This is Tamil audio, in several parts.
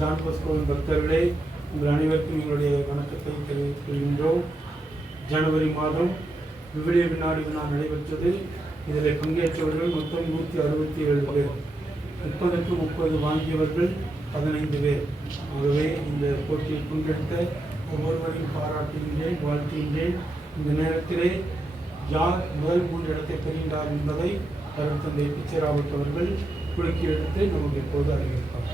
ஜான் போஸ்கோவின் பக்தர்களே, உங்கள் அனைவருக்கும் எங்களுடைய வணக்கத்தை தெரிவித்துக் கொள்கின்றோம். ஜனவரி மாதம் விவிலிய வினாடி வினா நடைபெற்றது. இதில் பங்கேற்றவர்கள் மொத்தம் 167 பேர். 30க்கு 30 வாங்கியவர்கள் 15 பேர். ஆகவே இந்த போட்டியில் பங்கெடுத்த ஒவ்வொருவரையும் பாராட்டுகின்றேன், வாழ்த்துகின்றேன். இந்த நேரத்திலே யார் முதல் 3 இடத்தை பெறுகின்றார் என்பதை தந்தை பிச்சை ராபர்ட் அவர்கள் குலுக்கி எடுத்து நமக்கு இப்போது அறிவிப்பார்.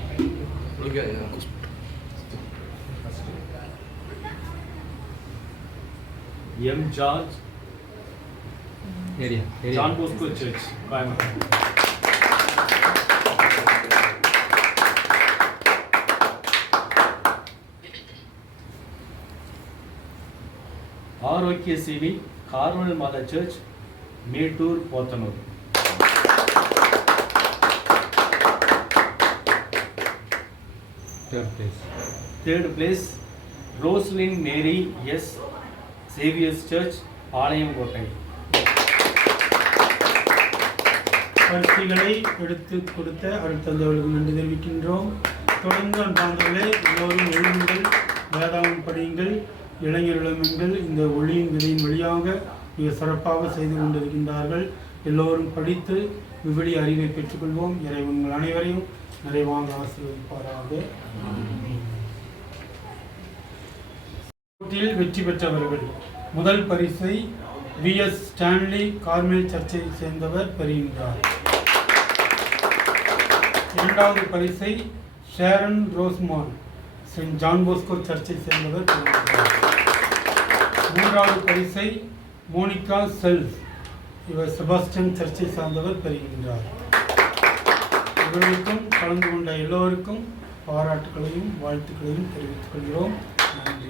M George, John Bosco church, Coimbatore. Arokkiya Sivi, Carmel Matha church, Mettur, Podanur. Third place, Roslin Mary S, Xavier's church, Palayamkottai. பரிசுகளை எடுத்து கொடுத்த அருட்தந்தைகளுக்கு நன்றி தெரிவிக்கின்றோம். தொடர்ந்து அன்பாந்தவர்களே, எல்லோரும் எழுதுங்கள், வேதாகம் படியுங்கள், இளைஞர் இளமெங்கள் இந்த ஒளியின் விதையின் வழியாக மிக சிறப்பாக செய்து கொண்டிருக்கின்றார்கள். எல்லோரும் படித்து விவிலிய அறிவை பெற்றுக்கொள்வோம். இறைவன் உங்கள் அனைவரையும் நிறைவாக ஆசீர்வதிப்பாராக. போட்டியில் வெற்றி பெற்றவர்கள்: முதல் பரிசை VS ஸ்டான்லி கார்மேல் சர்ச்சை சேர்ந்தவர் பெறுகின்றார். இரண்டாவது பரிசை ஷேரன் ரோஸ்மான் சென்ட் ஜான் போஸ்கோ சர்ச்சை சேர்ந்தவர் பெறுகின்றார். மூன்றாவது பரிசை மோனிகா செல்ஸ், இவர் செபாஸ்டியன் சர்ச்சை சார்ந்தவர் பெறுகின்றார். இவர்களுக்கும் கலந்து கொண்ட எல்லோருக்கும் பாராட்டுகளையும் வாழ்த்துக்களையும் தெரிவித்துக் கொள்கிறோம். நன்றி.